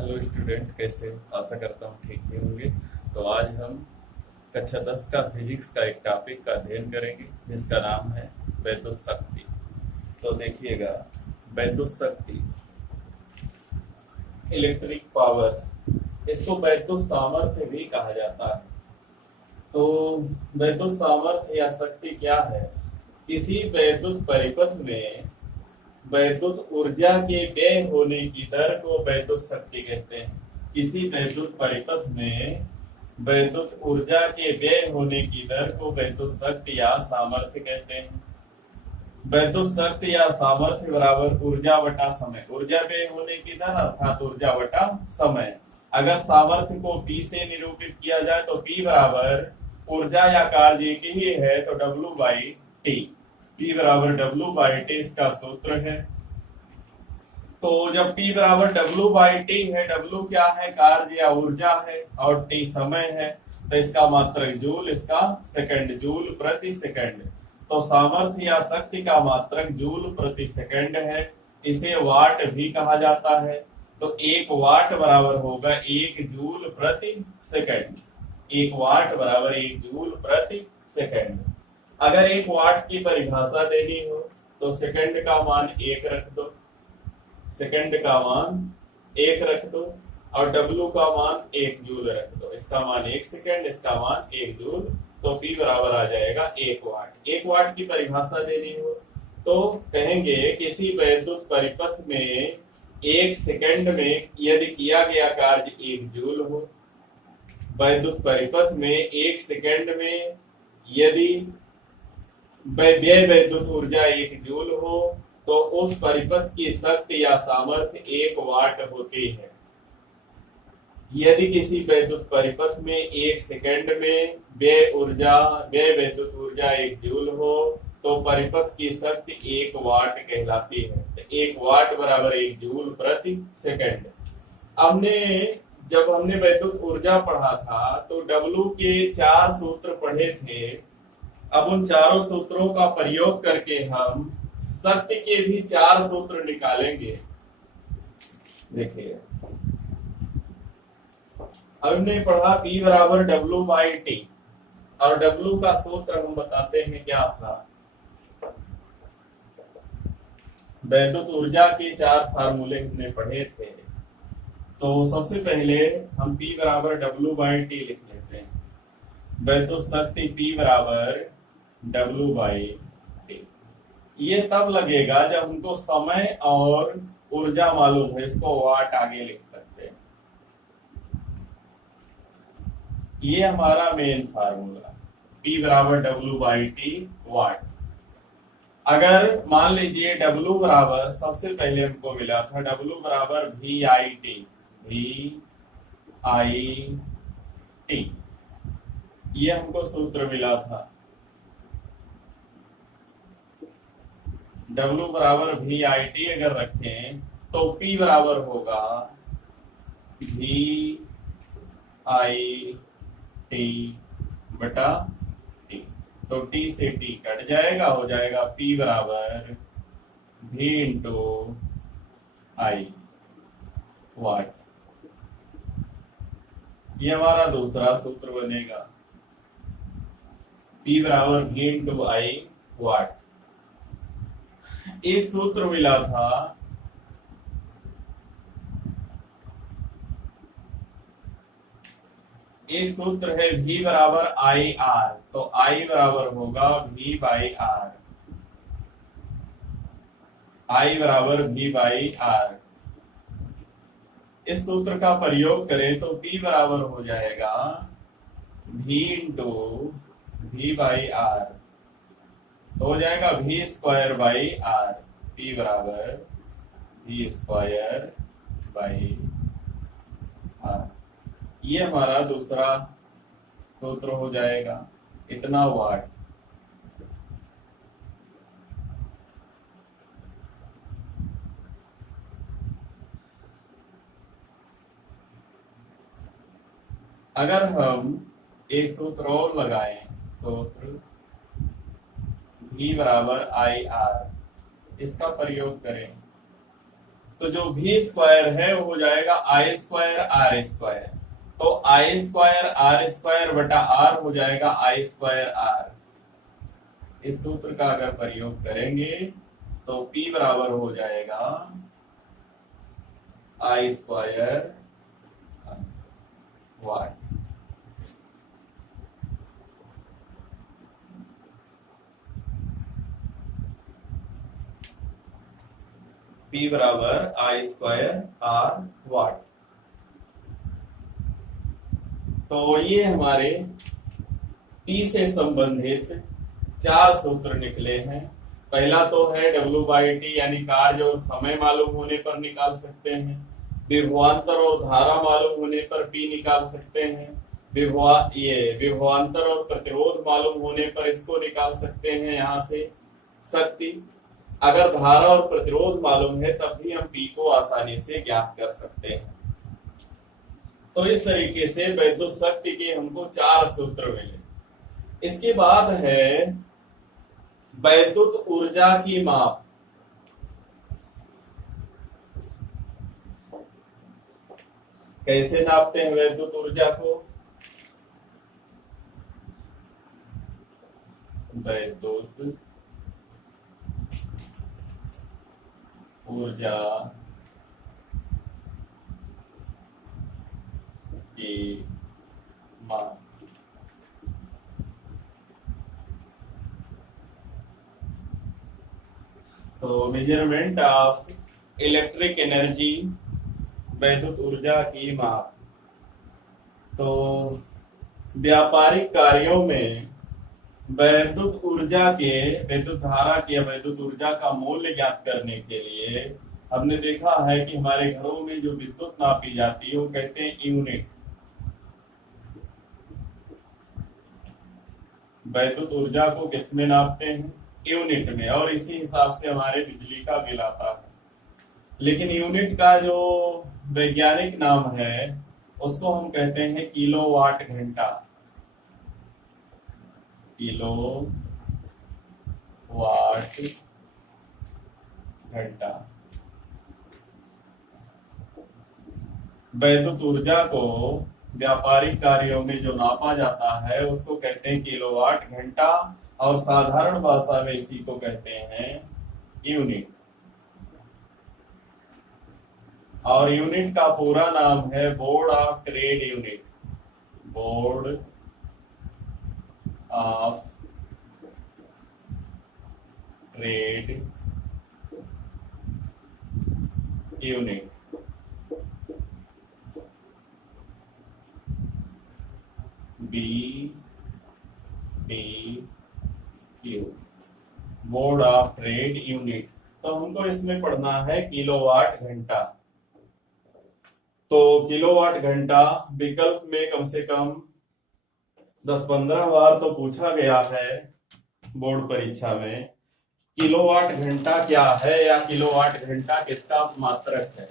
Hello student, कैसे हो? आशा करता हूँ ठीक ही होंगे। तो आज हम कक्षा 10 का फिजिक्स का एक टॉपिक का अध्ययन करेंगे जिसका नाम है वैद्युत शक्ति। तो देखिएगा, वैद्युत शक्ति, इलेक्ट्रिक पावर, इसको वैद्युत सामर्थ्य भी कहा जाता है। तो वैद्युत सामर्थ्य या शक्ति क्या है? किसी वैद्युत परिपथ में वैद्युत ऊर्जा के व्यय होने की दर को वैद्युत शक्ति कहते हैं। किसी वैद्युत परिपथ में वैद्युत ऊर्जा के व्यय होने की दर को वैद्युत शक्ति या सामर्थ्य कहते हैं। वैद्युत शक्ति या सामर्थ्य बराबर ऊर्जा बटा समय। ऊर्जा व्यय होने की दर अर्थात ऊर्जा बटा समय। अगर सामर्थ्य को P से निरूपित किया जाए तो P बराबर ऊर्जा या कार्य एक ही है तो W बाई टी। P बराबर W बाई टी इसका सूत्र है। तो जब P बराबर W बाई टी है, W क्या है? कार्य या ऊर्जा है, और T समय है, तो इसका मात्रक जूल, इसका सेकंड, जूल प्रति सेकंड। तो सामर्थ्य या शक्ति का मात्रक जूल प्रति सेकंड है। इसे वाट भी कहा जाता है। तो 1 वाट बराबर होगा 1 जूल प्रति सेकंड। 1 वाट बराबर 1 जूल प्रति सेकंड। अगर 1 वाट की परिभाषा देनी हो तो सेकंड का मान 1 रख दो, सेकंड का मान 1 रख दो, और W का मान 1 जूल रख दो। इसका मान 1 सेकंड, इसका मान 1 जूल। तो P बराबर आ जाएगा 1 वाट। 1 वाट की परिभाषा देनी हो तो कहेंगे किसी वैद्युत परिपथ में 1 सेकंड में यदि किया गया कार्य 1 जूल हो। वैद्युत परिपथ में 1 सेकंड में यदि व्यय वैद्युत ऊर्जा 1 जूल हो तो उस परिपथ की शक्ति या सामर्थ्य 1 वाट होती है। यदि किसी वैद्युत परिपथ में 1 सेकंड में व्यय वैद्युत ऊर्जा 1 जूल हो तो परिपथ की शक्ति 1 वाट कहलाती है। तो 1 वाट बराबर 1 जूल प्रति सेकंड। जब हमने वैद्युत ऊर्जा पढ़ा था तो W के 4 सूत्र पढ़े थे। अब उन चारों सूत्रों का प्रयोग करके हम शक्ति के भी 4 सूत्र निकालेंगे। देखिए, अब हमने पढ़ा P बराबर W बाई टी, और W का सूत्र हम बताते हैं क्या था। वैद्युत ऊर्जा के 4 फार्मूले हमने पढ़े थे। तो सबसे पहले हम P बराबर W बाई टी लिख लेते हैं। वैद्युत शक्ति P बराबर W बाई टी। ये तब लगेगा जब हमको समय और ऊर्जा मालूम है। इसको वाट आगे लिख सकते हैं। ये हमारा मेन फार्मूला, P बराबर W बाई टी वाट। अगर मान लीजिए W बराबर, सबसे पहले हमको मिला था W बराबर V आई टी, ये हमको सूत्र मिला था। W बराबर V आई टी अगर रखें तो P बराबर होगा V आई टी बटा T। तो T से T कट जाएगा, हो जाएगा P बराबर V इंटू आई वाट। ये हमारा दूसरा सूत्र बनेगा, P बराबर V इंटू आई वाट। एक सूत्र मिला था एक सूत्र है V बराबर आई आर। तो I बराबर होगा V बाई आर। I बराबर V बाई आर। इस सूत्र का प्रयोग करें तो P बराबर हो जाएगा V into V by R. तो हो जाएगा V square by R. P बराबर V स्क्वायर बाई आर। ये हमारा दूसरा सूत्र हो जाएगा, इतना वाट। अगर हम एक सूत्र और लगाएं, सूत्र V बराबर आई आर, इसका प्रयोग करें तो जो v स्क्वायर है वो हो जाएगा आई स्क्वायर आर स्क्वायर। तो आई स्क्वायर आर स्क्वायर बटा आर हो जाएगा आई स्क्वायर आर। इस सूत्र का अगर प्रयोग करेंगे तो P बराबर हो जाएगा आई स्क्वायर वाट। P बराबर आई स्क्वायर आर वाट। तो ये हमारे P से संबंधित 4 सूत्र निकले हैं। पहला तो है W/T यानी कार्य और समय मालूम होने पर निकाल सकते हैं। विभवांतर और धारा मालूम होने पर P निकाल सकते हैं। विभवांतर और प्रतिरोध मालूम होने पर इसको निकाल सकते हैं यहाँ से शक्ति। अगर धारा और प्रतिरोध मालूम है तब भी हम P को आसानी से ज्ञात कर सकते हैं। तो इस तरीके से वैद्युत शक्ति के हमको 4 सूत्र मिले। इसके बाद है वैद्युत ऊर्जा की माप। कैसे नापते हैं वैद्युत ऊर्जा को? वैद्युत ऊर्जा की माप। तो मेजरमेंट ऑफ इलेक्ट्रिक एनर्जी, वैद्युत ऊर्जा की माप। तो व्यापारिक कार्यों में वैद्युत ऊर्जा के, वैद्युत धारा की या वैद्युत ऊर्जा का मूल्य ज्ञात करने के लिए हमने देखा है कि हमारे घरों में जो विद्युत नापी जाती है वो कहते हैं यूनिट। वैद्युत ऊर्जा को किसमें नापते हैं? यूनिट में। और इसी हिसाब से हमारे बिजली का बिल आता है। लेकिन यूनिट का जो वैज्ञानिक नाम है उसको हम कहते हैं किलोवाट घंटा। किलोवाट घंटा। वैद्युत ऊर्जा को व्यापारिक कार्यों में जो नापा जाता है उसको कहते हैं किलोवाट घंटा, और साधारण भाषा में इसी को कहते हैं यूनिट। और यूनिट का पूरा नाम है board of trade unit. Board of trade unit. BTU, board of trade unit. तो हमको इसमें पढ़ना है किलोवाट घंटा। तो किलोवाट घंटा विकल्प में कम से कम 10-15 बार तो पूछा गया है बोर्ड परीक्षा में। किलोवाट घंटा क्या है या किलोवाट घंटा किसका मात्रक है?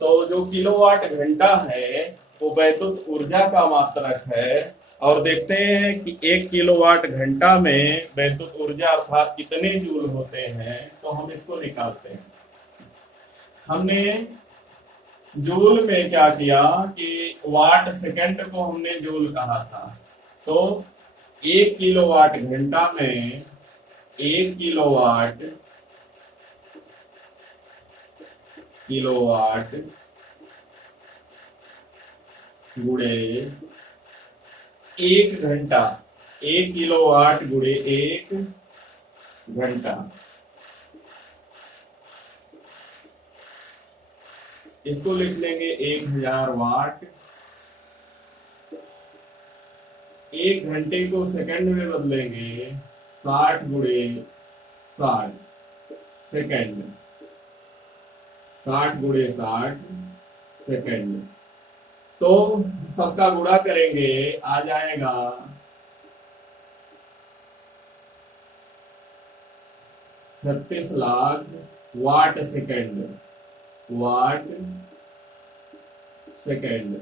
तो जो किलोवाट घंटा है वो वैद्युत ऊर्जा का मात्रक है। और देखते हैं कि 1 किलोवाट घंटा में वैद्युत ऊर्जा अर्थात कितने जूल होते हैं। तो हम इसको निकालते हैं। हमने जूल में क्या किया कि वाट सेकंड को हमने जूल कहा था। तो 1 किलोवाट घंटा में 1 किलोवाट गुणे 1 घंटा। 1 किलोवाट गुणे 1 घंटा। इसको लिख लेंगे 1000 वाट। 1 घंटे को सेकंड में बदलेंगे 60 गुणे 60 सेकंड। 60 गुणे 60 सेकंड। तो सबका गुणा करेंगे, आ जाएगा 36 lakh watt second. Watt second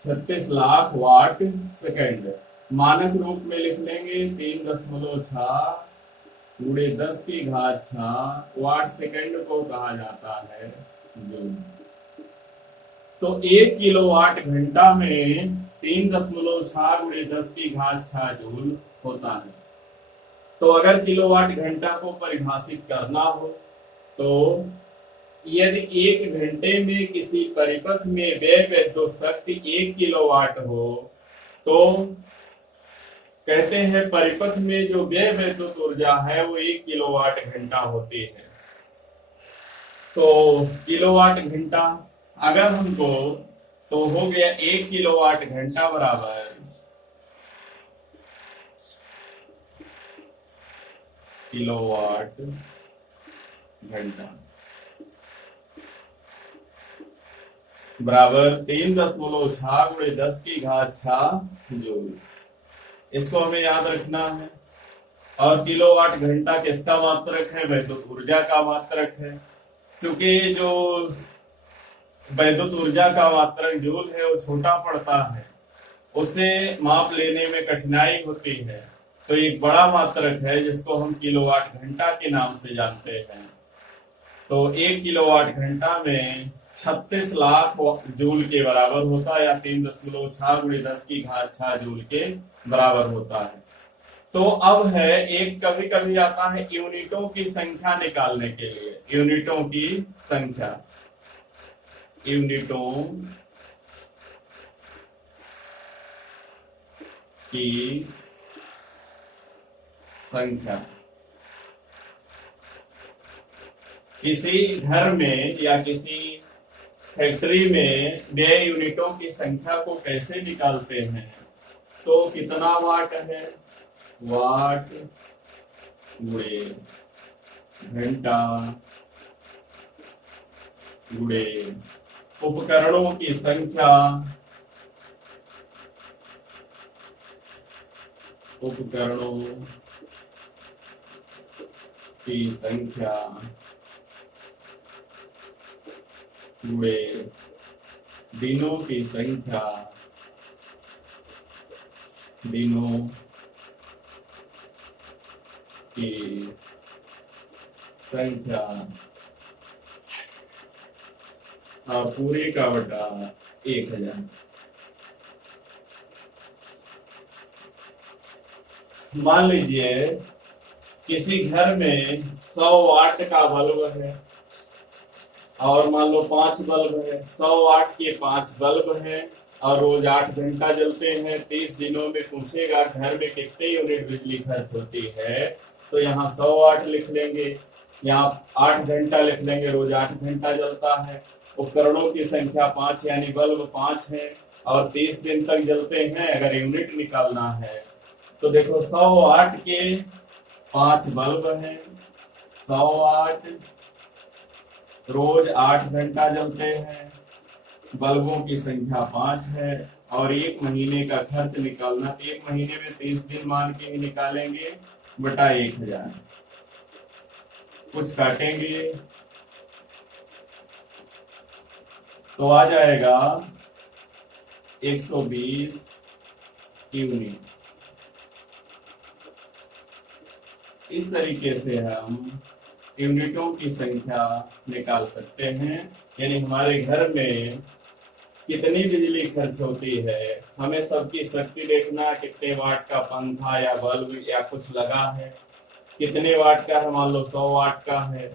36 lakh watt second. मानक रूप में लिख लेंगे 3.6 गुणे 10 की घात 6 वाट सेकंड को कहा जाता है जूल। तो 1 किलोवाट घंटा में 3.6 गुणे 10 की घात 6 जूल होता है। तो अगर किलोवाट घंटा को परिभाषित करना हो तो यदि 1 घंटे में किसी परिपथ में व्यय विद्युत शक्ति 1 किलोवाट हो तो कहते हैं परिपथ में जो व्यय विद्युत ऊर्जा है वो 1 किलोवाट घंटा होती है। तो किलोवाट घंटा अगर हमको तो हो गया 1 किलोवाट घंटा बराबर किलोवाट घंटा बराबर 3.6 गुणे 10 की घात 6 जूल। इसको हमें याद रखना है। और किलोवाट घंटा किसका मात्रक है? विद्युत ऊर्जा का मात्रक है। क्योंकि जो विद्युत ऊर्जा का मात्रक जूल है वो छोटा पड़ता है, उसे माप लेने में कठिनाई होती है। तो एक बड़ा मात्रक है जिसको हम किलोवाट घंटा के नाम से जानते हैं। तो 1 किलोवाट घंटा में 36 लाख जूल के बराबर होता है या 3.6 गुणे 10 की घात 6 जूल के बराबर होता है। तो अब है एक कभी कभी आता है यूनिटों की संख्या निकालने के लिए। यूनिटों की संख्या, यूनिटों की संख्या। किसी घर में या किसी फैक्ट्री में व्यय यूनिटों की संख्या को कैसे निकालते हैं? तो कितना वाट है? वाट गुणे घंटा गुणे उपकरणों की संख्या, उपकरणों की संख्या गुणे दिनों की संख्या, दिनों की संख्या और पूरे का बटा 1000। मान लीजिए किसी घर में 100 वाट का बल्ब है और मान लो 5 बल्ब है। 100 वाट के 5 बल्ब हैं और रोज 8 घंटा जलते हैं। 30 दिनों में पूछेगा घर में कितने यूनिट बिजली खर्च होती है, तो यहाँ 100 वाट लिख लेंगे, यहाँ 8 घंटा लिख लेंगे, रोज 8 घंटा जलता है। उपकरणों की संख्या 5 यानी बल्ब 5 है और 30 दिन तक जलते हैं। अगर यूनिट निकालना है तो देखो 100 वाट के 5 बल्ब हैं, 100 वाट रोज 8 घंटा जलते हैं, बल्बों की संख्या 5 है और 1 महीने का खर्च निकालना। 1 महीने में 30 दिन मान के ही निकालेंगे बटा 1000। कुछ काटेंगे तो आ जाएगा 120 यूनिट। इस तरीके से हम यूनिटों की संख्या निकाल सकते हैं। यानी हमारे घर में कितनी बिजली खर्च होती है, हमें सबकी शक्ति देखना, कितने वाट का पंखा या बल्ब या कुछ लगा है, कितने वाट का है, मान लो 100 वाट का है,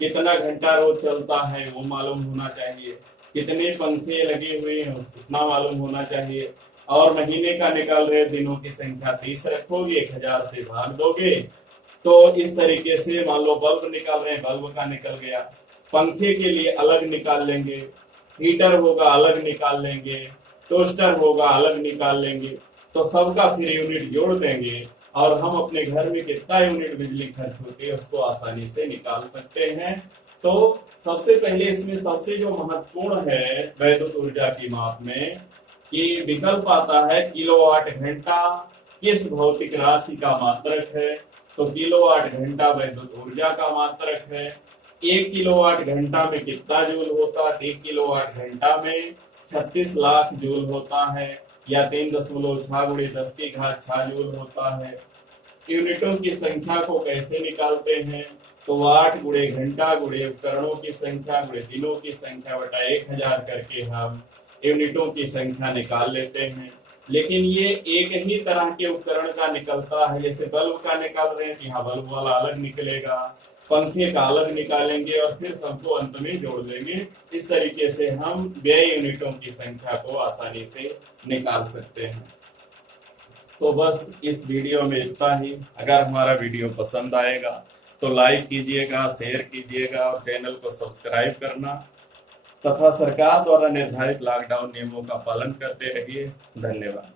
कितना घंटा रोज चलता है वो मालूम होना चाहिए, कितने पंखे लगे हुए हैं उतना मालूम होना चाहिए। और महीने का निकाल रहे दिनों की संख्या 30 रखोगे, 1000 से भाग दोगे तो इस तरीके से मान लो बल्ब निकाल रहे हैं, बल्ब का निकल गया। पंखे के लिए अलग निकाल लेंगे, हीटर होगा अलग निकाल लेंगे, टोस्टर होगा अलग निकाल लेंगे। तो सबका फिर यूनिट जोड़ देंगे और हम अपने घर में कितना यूनिट बिजली खर्च होती है उसको आसानी से निकाल सकते हैं। तो सबसे पहले इसमें सबसे जो महत्वपूर्ण है विद्युत ऊर्जा की माप में कि विकल्प आता है किलोवाट घंटा किस भौतिक राशि का मात्रक है। तो किलोवाट घंटा विद्युत ऊर्जा का मात्रक है। 1 किलोवाट घंटा में कितना जूल होता है? 1 किलोवाट घंटा में 36 लाख जूल होता है या 3.6 गुणे 10 की घात 6 जूल होता है। यूनिटों की संख्या को कैसे निकालते हैं, तो वाट गुणे घंटा गुणे उपकरणों की संख्या गुणे दिनों की संख्या बटा 1000 करके हम यूनिटों की संख्या निकाल लेते हैं। लेकिन ये एक ही तरह के उपकरण का निकलता है, जैसे बल्ब का निकाल रहे हैं कि हाँ बल्ब वाला अलग निकलेगा, पंखे का अलग निकालेंगे और फिर सबको अंत में जोड़ देंगे। इस तरीके से हम व्यय यूनिटों की संख्या को आसानी से निकाल सकते हैं। तो बस इस वीडियो में इतना ही। अगर हमारा वीडियो पसंद आएगा तो लाइक कीजिएगा, शेयर कीजिएगा और चैनल को सब्सक्राइब करना तथा सरकार द्वारा निर्धारित लॉकडाउन नियमों का पालन करते रहिए। धन्यवाद।